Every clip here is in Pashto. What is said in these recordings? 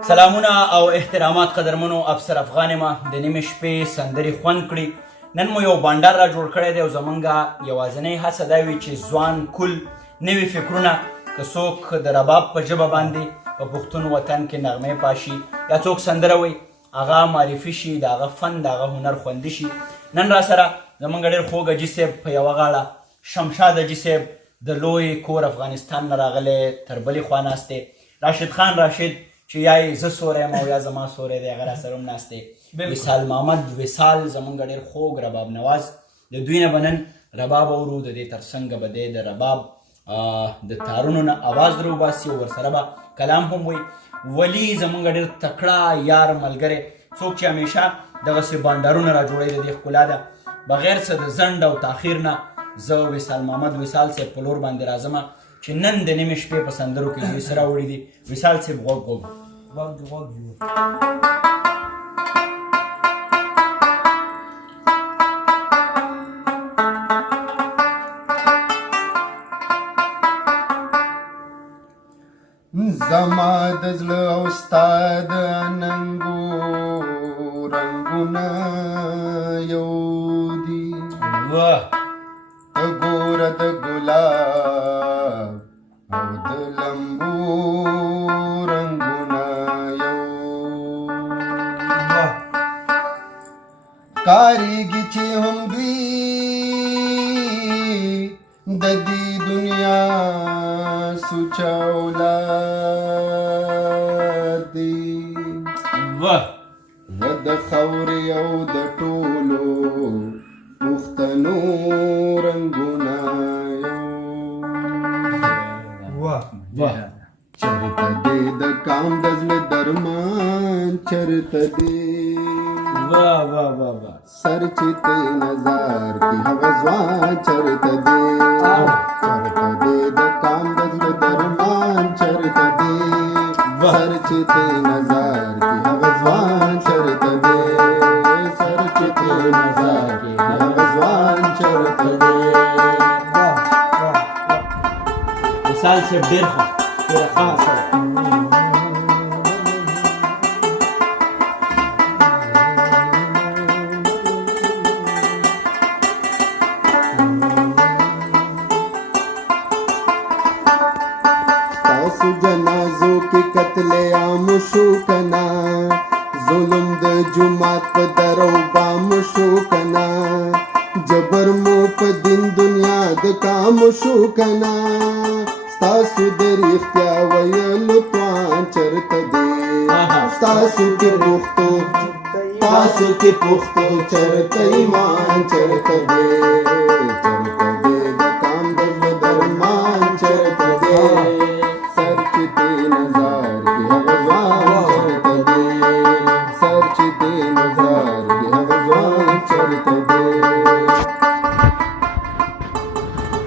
سلامونه او احترامات قدرمنو افسر افغان ما د نیمې شپې سندرې خوند کړي. نن مو یو بانډار را جوړ کړی دی او زمونږ یوازینۍ هڅه دا وي چې ځوان کل نوي فکرونه که څوک د رباب په ژبه باندې په پښتون وطن کې نغمې پاشي یا څوک سندره وایي هغه معرفي شي، د هغه فن د هغه هنر خوندي شي. نن را سره زمونږ ډېر خوږ حاجي صاحب په یوه غاړه شمشاد حاجي صاحب د لوی کور افغانستان نه راغلی تر بلې خوا ناست دی. راشد خان راشد چې یا یې زه سوری یم او یا زما سوری دی هغه را سره هم ناست دی. وصال محمد وصال زمونږ ډېر خوږ رباب نواز، د دوی نه به نن رباب اورو. د دې تر څنګ به دی د رباب د تارونو نه اواز در وباسي او ورسره به کلام هم وایي. ولی زمونږ ډېر تکړه یار ملګری څوک چې همیشه دغسې بانډارونه را جوړوي د دې ښکلا ده. بغیر څه د ځنډ او تاخیر نه زه وصال محمد وصال صاحب په لور باندې راځم چې نن د نیمې شپې په سندرو کې دوی څه راوړي دي. وصال صاحب غوږ غوږ زما د زړه او ستا د اننګو رنګونه یو دي، ته ګوره د ګلاب او د لمبو رنګونه یو کاریږي چې هم دوی د دې دنیا سوچه اولاد دي، و د خاورې او د ټولو پښتنو رنګونه یو چرته دی د کام د زړه درمان، چرته دی سر چې ته نظر کې هغه ځوان، چرته دی چرته دی د کام د زړه درمان، چرته دی سر چې ته نظر کې هغه ځوان، چرته دی سر چې ته نظر کې هغه ځوان، چرته دی. وصال صاحب ډېر ښه ډېره ښه سره تاسو جنازو کې قتل عام شو کنا، ظلم د جماعت په درو بام شو کنا، جبر مو په دین دنیا د کام شو کنا، ستاسو د رښتیا ویلو توان چرته دی، ستاسو کې پښتو تاسو کې پښتو چرته ایمان، چرته دی چرته دی د کام د زړه درمان، چرته دی سر چې ته نظر کې هغه ځوان، چرته دی سر چې ته نظر کې هغه ځوان، چرته دی.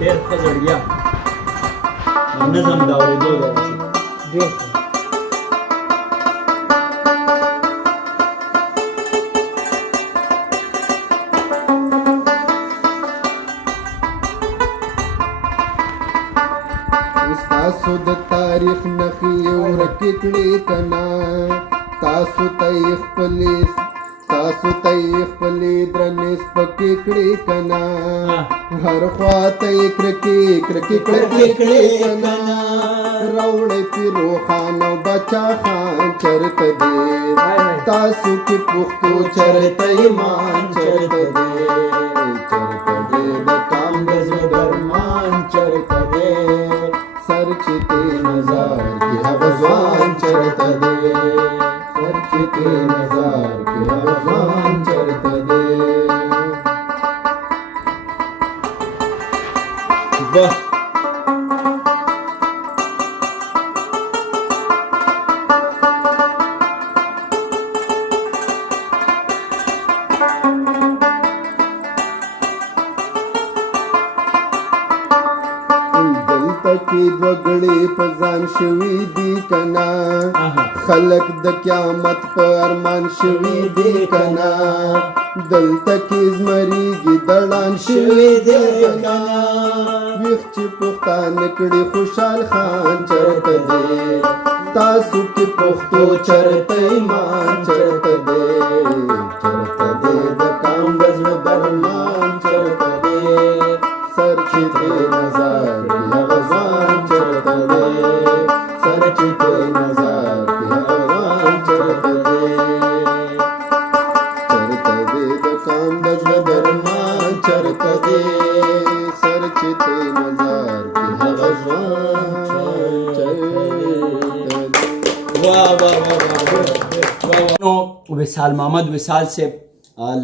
ډېر ښه زړګیا نظم د اورېدو ډېر ښه. تاسو د تاریخ نښې ورکې کړې کنا، تاسو ته یې خپلې درنې سپکې کړې کنا، هر خوا ته یې کرکې کړې کنا، راوړی پیرو خان او بچا خان، چرته دی تاسو کې پښتو چرته ایمان، چرته دی چرته دی د کام د زړه درمان، چرته دی سر چې ته نظر کې هغه ځوان، چرته دی سر چې ته نظر کې هغه ځوان، چرته دی. دلته کې دوه ګړې په ځان شوي دي کنا، خلک د قیامت په ارمان شوي دي کنا، دلته کې زمریږي دړان شوي دي کنا، ویښ چې پښتانه کړي خوشحال خان، چرته دی تاسو کې پښتو چرته ایمان چرته دی د کام د زړه درمان چرته دی سر چې ترې نظر کړي هغه ځوان چرته دی سر چې ترې نظر کړي هغه ځوان چرته دی د کام د زړه درمان چرته دی سر چې ترې نظر کړي هغه ځوان وصال محمد وصال صاحب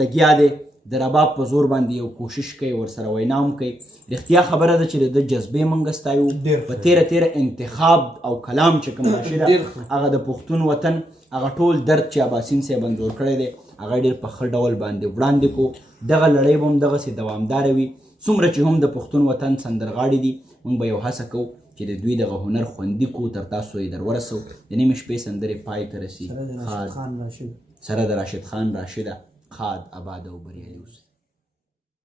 لګیا دی د رباب په زور باندې یو کوشش کوي ورسره وینام کوي رښتیا خبره ده چې د جذبې موږ ستایو په تیره انتخاب او کلام چې کوم راشي ده هغه د پښتون وطن هغه ټول درد چې اباسین صاحب انځور کړی دی هغه ډېر په ښه ډول باندې وړاندې کو دغه لړۍ به هم دغسې دوامداره وي څومره چې هم د پښتون وطن سندرغاړي دي موږ به یو هڅه کوو چې د دوی دغه هنر خوندي کو تر تاسو یې در ورسو د نیمې شپې سندرې پای ته رسي سره د راشد خان راشده خاد آباد او بریالي اوسئ